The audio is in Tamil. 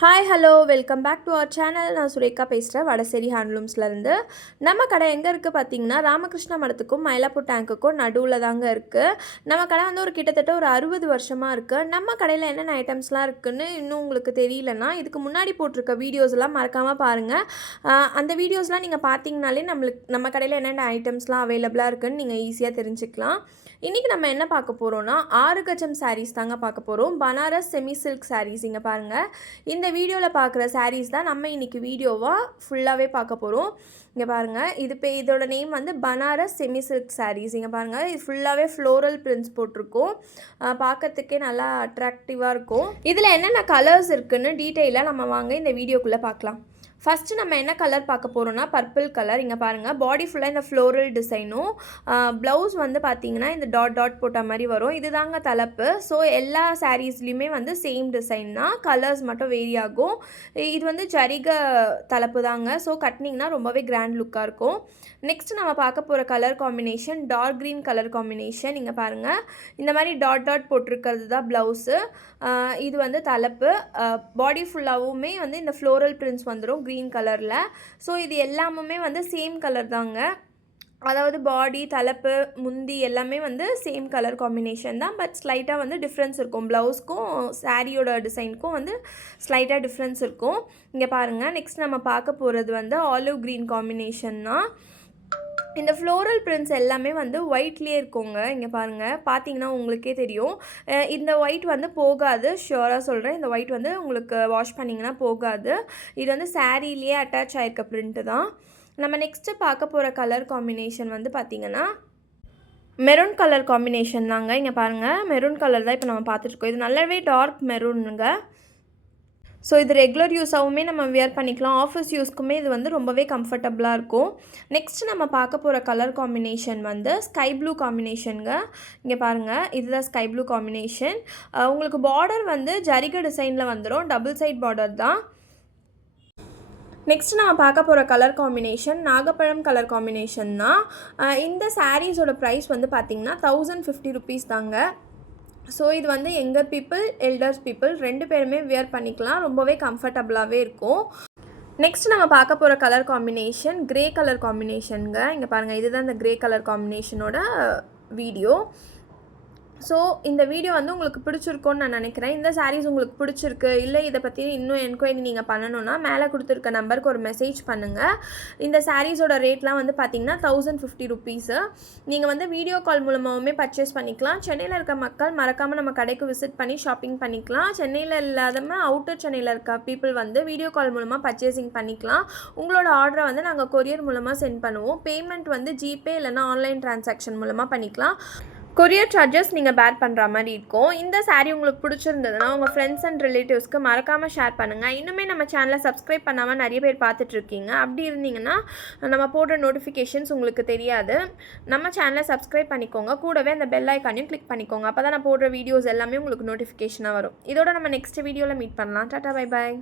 Hi hello welcome back to our channel. நான் சுரேகா பேசுகிறேன் வடசேரி ஹேண்ட்லூம்ஸ்லேருந்து. நம்ம கடை எங்கே இருக்குது பார்த்தீங்கன்னா, ராமகிருஷ்ண மடத்துக்கும் மயிலாப்பூர் டேங்க்குக்கும் நடுவில் தாங்க இருக்குது. நம்ம கடை வந்து கிட்டத்தட்ட ஒரு 60 வருஷமாக இருக்குது. நம்ம கடையில் என்னென்ன ஐட்டம்ஸ்லாம் இருக்குதுன்னு இன்னும் உங்களுக்கு தெரியலன்னா, இதுக்கு முன்னாடி போட்டிருக்க வீடியோஸ்லாம் மறக்காமல் பாருங்கள். அந்த வீடியோஸ்லாம் நீங்கள் பார்த்தீங்கனாலே நம்ம கடையில் என்னென்ன ஐட்டம்ஸ்லாம் அவைலபிளாக இருக்குதுன்னு நீங்கள் ஈஸியாக தெரிஞ்சுக்கலாம். இன்றைக்கி நம்ம என்ன பார்க்க போகிறோன்னா, 6 கஜம் சாரீஸ் தாங்க பார்க்க போகிறோம். பனாரஸ் செமி சில்க் சாரீஸ் இங்கே பாருங்கள். இந்த வீடியோவில் பார்க்குற சாரீஸ் தான் நம்ம இன்றைக்கி வீடியோவாக ஃபுல்லாகவே பார்க்க போகிறோம். இங்கே பாருங்கள், இதோட நேம் வந்து பனாரஸ் செமி சில்க் சாரீஸ். இங்கே பாருங்கள், இது ஃபுல்லாகவே ஃப்ளோரல் பிரிண்ட்ஸ் போட்டிருக்கோம். பார்க்கறதுக்கே நல்லா அட்ராக்டிவாக இருக்கும். இதில் என்னென்ன கலர்ஸ் இருக்குதுன்னு டீட்டெயிலாக நம்ம வாங்க இந்த வீடியோக்குள்ளே பார்க்கலாம். ஃபஸ்ட்டு நம்ம என்ன கலர் பார்க்க போகிறோன்னா, பர்பிள் கலர். இங்கே பாருங்கள், பாடி ஃபுல்லாக இந்த ஃப்ளோரல் டிசைனும், ப்ளவுஸ் வந்து பார்த்திங்கன்னா இந்த டாட் போட்ட மாதிரி வரும். இது தாங்க தலைப்பு. ஸோ எல்லா சாரீஸ்லேயுமே வந்து சேம் டிசைன் தான், கலர்ஸ் மட்டும் வேரி ஆகும். இது வந்து ஜரிகை தலைப்பு தாங்க. ஸோ கட்டினிங்கன்னா ரொம்பவே கிராண்ட் லுக்காக இருக்கும். நெக்ஸ்ட் நம்ம பார்க்க போகிற colour combination dark green colour combination. இங்கே பாருங்கள், இந்த மாதிரி டாட் போட்டிருக்கிறது தான் ப்ளவுஸு. இது வந்து தலைப்பு. பாடி ஃபுல்லாகவுமே வந்து இந்த ஃப்ளோரல் பிரிண்ட்ஸ் வந்துடும் க்ரீன் கலரில். ஸோ இது எல்லாமுமே வந்து சேம் கலர் தாங்க. அதாவது பாடி, தலைப்பு, முந்தி எல்லாமே வந்து சேம் கலர் காம்பினேஷன் தான். பட் ஸ்லைட்டாக வந்து டிஃப்ரென்ஸ் இருக்கும். ப்ளவுஸ்க்கும் சாரியோட டிசைனுக்கும் வந்து ஸ்லைட்டாக டிஃப்ரென்ஸ் இருக்கும். இங்கே பாருங்கள், நெக்ஸ்ட் நம்ம பார்க்க போகிறது வந்து ஆலிவ் க்ரீன் காம்பினேஷன் தான். இந்த ஃப்ளோரல் பிரிண்ட்ஸ் எல்லாமே வந்து ஒயிட்லேயே இருக்குங்க. இங்கே பாருங்கள், பார்த்தீங்கன்னா உங்களுக்கே தெரியும். இந்த ஒயிட் வந்து போகாது, ஷியோராக சொல்கிறேன். இந்த ஒயிட் வந்து உங்களுக்கு வாஷ் பண்ணிங்கன்னா போகாது. இது வந்து சாரீலேயே அட்டாச் ஆகிருக்க பிரிண்ட்டு தான். நம்ம நெக்ஸ்ட்டு பார்க்க போகிற கலர் காம்பினேஷன் வந்து பார்த்திங்கன்னா மெரூன் கலர் காம்பினேஷன் தாங்க. இங்கே பாருங்கள், மெரூன் கலர் தான் இப்போ நம்ம பார்த்துட்ருக்கோம். இது நல்லாவே டார்க் மெரூனுங்க. ஸோ இது ரெகுலர் யூஸாகவுமே நம்ம வியர் பண்ணிக்கலாம். ஆஃபீஸ் யூஸ்க்குமே இது வந்து ரொம்பவே கம்ஃபர்டபுளாக இருக்கும். நெக்ஸ்ட் நம்ம பார்க்க போகிற கலர் காம்பினேஷன் வந்து ஸ்கை ப்ளூ காம்பினேஷனுங்க. இங்கே பாருங்கள், இதுதான் ஸ்கை ப்ளூ காம்பினேஷன். உங்களுக்கு பார்டர் வந்து ஜரிகை டிசைனில் வந்துடும். டபுள் சைட் பார்டர் தான். நெக்ஸ்ட் நம்ம பார்க்க போகிற கலர் காம்பினேஷன் நாகப்பழம் கலர் காம்பினேஷன் தான். இந்த சாரீஸோட ப்ரைஸ் வந்து பார்த்திங்கன்னா 1050 ருபீஸ் தாங்க. ஸோ இது வந்து யங்கர் பீப்புள், எல்டர்ஸ் பீப்புள் 2 பேருமே வியர் பண்ணிக்கலாம். ரொம்பவே கம்ஃபர்டபுளாகவே இருக்கும். நெக்ஸ்ட் நம்ம பார்க்க போகிற கலர் காம்பினேஷன் க்ரே கலர் காம்பினேஷனுங்க. இங்கே பாருங்கள், இதுதான் இந்த க்ரே கலர் காம்பினேஷனோட வீடியோ. ஸோ இந்த வீடியோ வந்து உங்களுக்கு பிடிச்சிருக்கோன்னு நான் நினைக்கிறேன். இந்த சாரீஸ் உங்களுக்கு பிடிச்சிருக்கு, இல்லை இதை பற்றி இன்னும் என்கொயரி நீங்கள் பண்ணணுன்னா மேலே கொடுத்துருக்க நம்பருக்கு ஒரு மெசேஜ் பண்ணுங்கள். இந்த சாரீஸோட ரேட்லாம் வந்து பார்த்திங்கன்னா 1050 ருபீஸு. நீங்கள் வந்து வீடியோ கால் மூலமாகவுமே பர்ச்சேஸ் பண்ணிக்கலாம். சென்னையில் இருக்க மக்கள் மறக்காமல் நம்ம கடைக்கு விசிட் பண்ணி ஷாப்பிங் பண்ணிக்கலாம். சென்னையில் இல்லாதமல் அவுட்டர் சென்னையில் இருக்க பீப்புள் வந்து வீடியோ கால் மூலமாக பர்ச்சேசிங் பண்ணிக்கலாம். உங்களோட ஆர்டரை வந்து நாங்கள் கொரியர் மூலமாக சென்ட் பண்ணுவோம். பேமெண்ட் வந்து ஜிபே இல்லைனா ஆன்லைன் டிரான்சாக்ஷன் மூலமாக பண்ணிக்கலாம். கொரியர் சார்ஜஸ் நீங்கள் பேர் பண்ணுற மாதிரி இருக்கும். இந்த சாரீ உங்களுக்கு பிடிச்சிருந்ததுன்னா உங்கள் ஃப்ரெண்ட்ஸ் அண்ட் ரிலேட்டிவ்ஸ்க்கு மறக்காமல் ஷேர் பண்ணுங்கள். இன்னுமே நம்ம சேனலை சப்ஸ்கிரைப் பண்ணாமல் நிறைய பேர் பார்த்துட்ருக்கீங்க. அப்படி இருந்தீங்கன்னா நம்ம போடுற நோட்டிஃபிகேஷன்ஸ் உங்களுக்கு தெரியாது. நம்ம சேனலை சப்ஸ்கிரைப் பண்ணிக்கோங்க. கூடவே அந்த பெல் ஐக்கானையும் கிளிக் பண்ணிக்கோங்க. அப்போ தான் நான் போடுற வீடியோஸ் எல்லாமே உங்களுக்கு நோட்டிஃபிகேஷனாக வரும். இதோட நம்ம நெக்ஸ்ட் வீடியோவில் மீட் பண்ணலாம். Tata, bye bye.